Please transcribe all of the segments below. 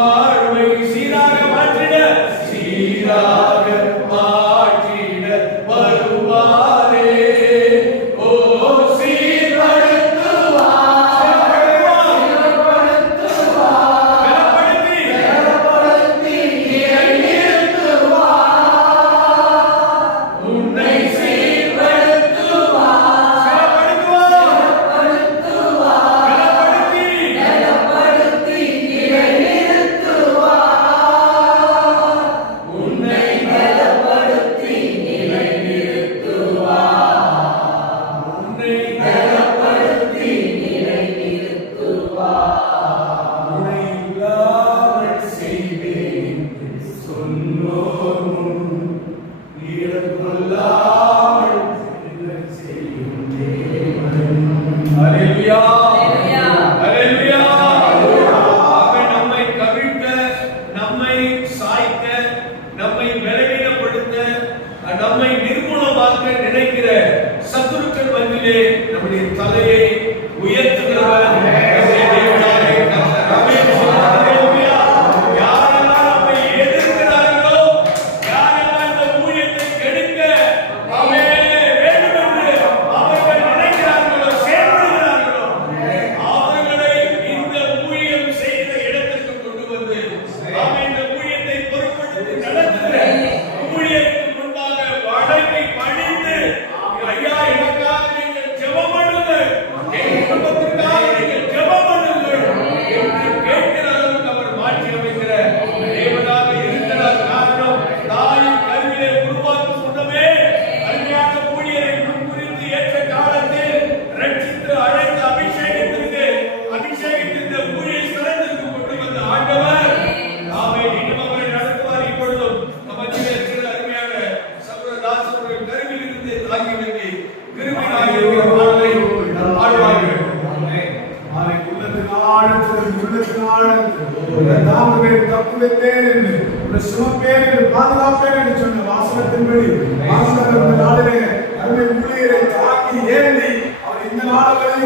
Lord.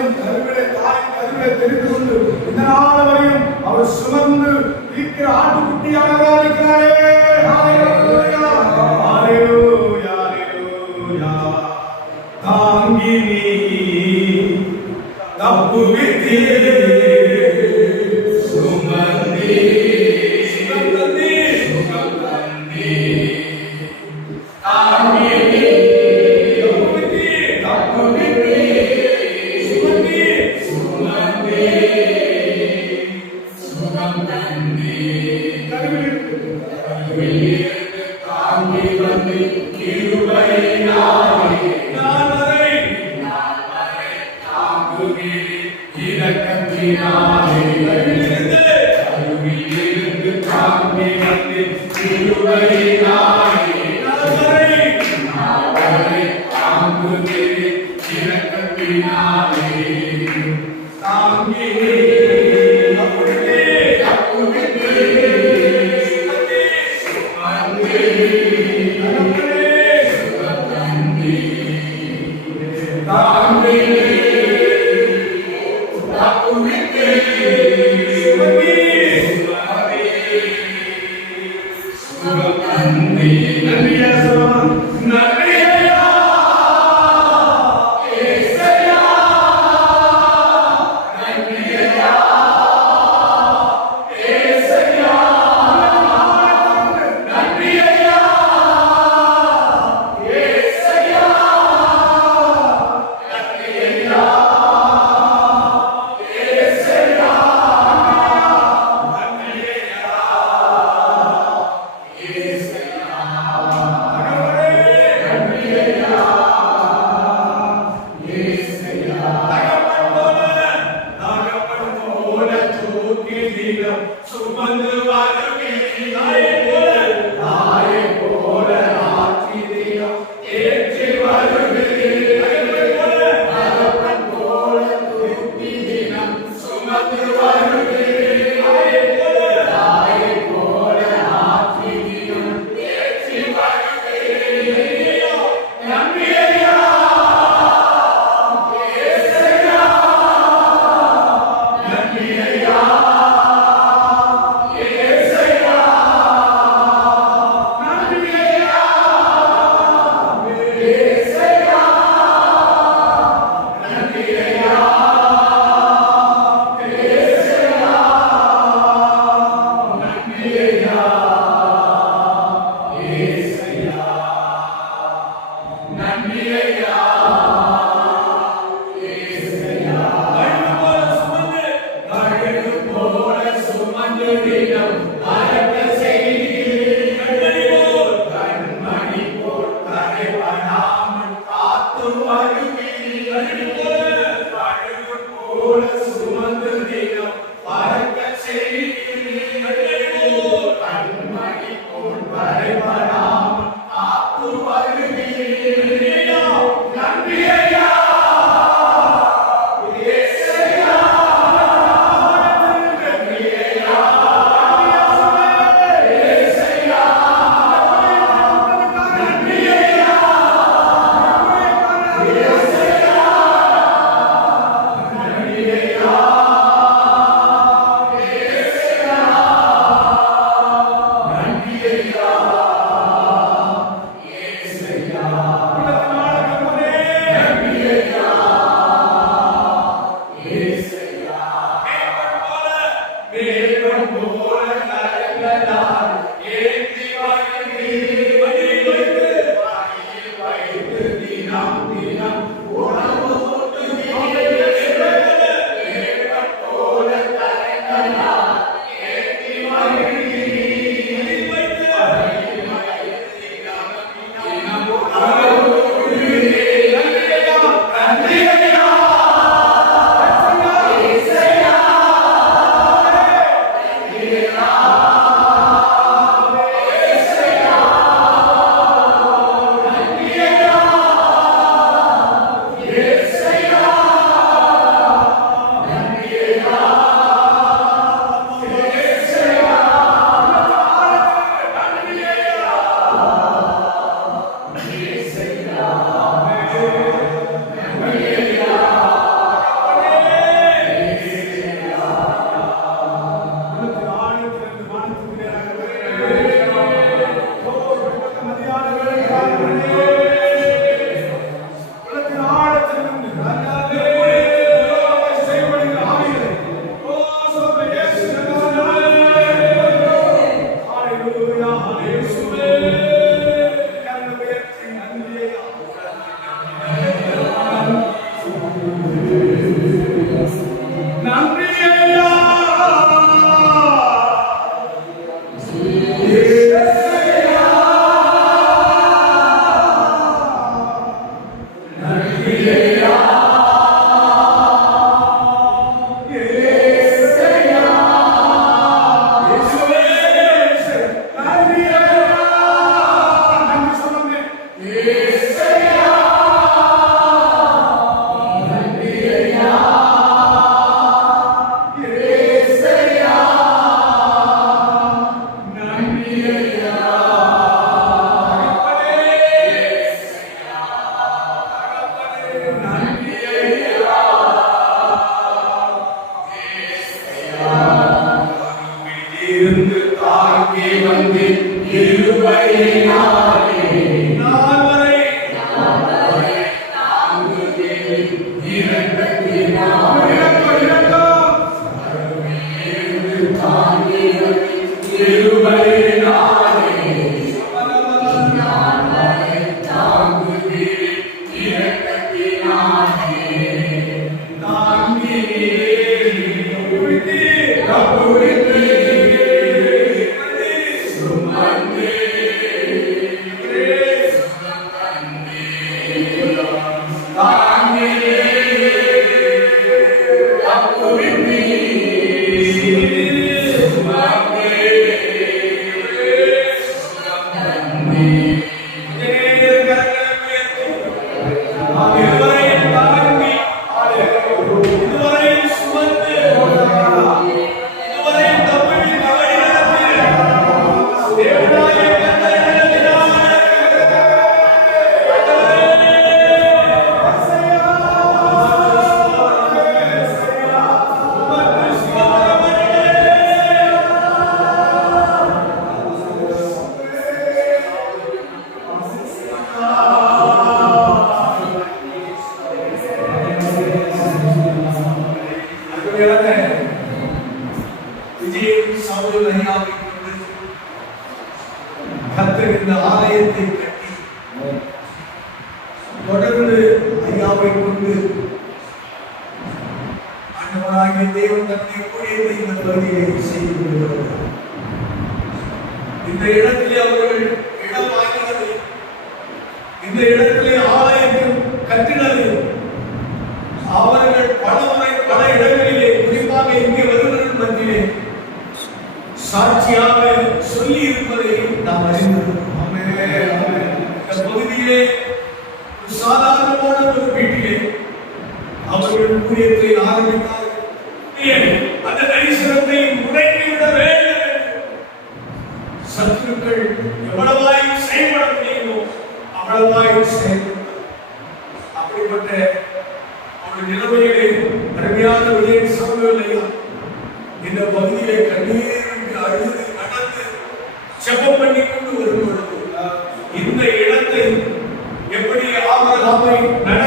தாயின் கருவிலை தாயின் கருவிலை தெரிந்து கொண்டு இந்த நாள் வரையும் அவர் சுமந்து இருக்கிற ஆட்டுக்குட்டியாக இருக்கிறாரே தாங்கினி தப்பு வித்தீரே Amen. 아멘. தினம் சுமந்து வருகிறீர் Brasil. பகுதியை செய்து கொண்டிருக்கிறார் இந்த இடத்திலே அவர்கள் இடம் வாங்கினது இந்த இடத்திலே ஆலயத்தில் கட்டினது. அவர்கள் பல முறை பல இடங்களிலே குறிப்பாக இங்கே வருவதற்கு மத்தியிலே சாட்சியாக சொல்லி இருப்பதையும் நாம் அறிந்திருக்கிறோம். இந்த பகுதியிலே சாதாரணமான ஒரு வீட்டிலே அவர்கள் ஊழியத்தை ஆரம்பித்தார்கள். எவ்வளவாய் செயல்பட முடியுமோ அவ்வளவாய் அப்படிப்பட்ட ஒரு நிலைமையிலே அருமையான விஜய் சமூகலையா இந்த பகுதியிலே கண்ணீர் அழுது நடந்து செபம் பண்ணி கொண்டு வரும் இந்த இடத்தை எப்படி ஆபரகாமை நட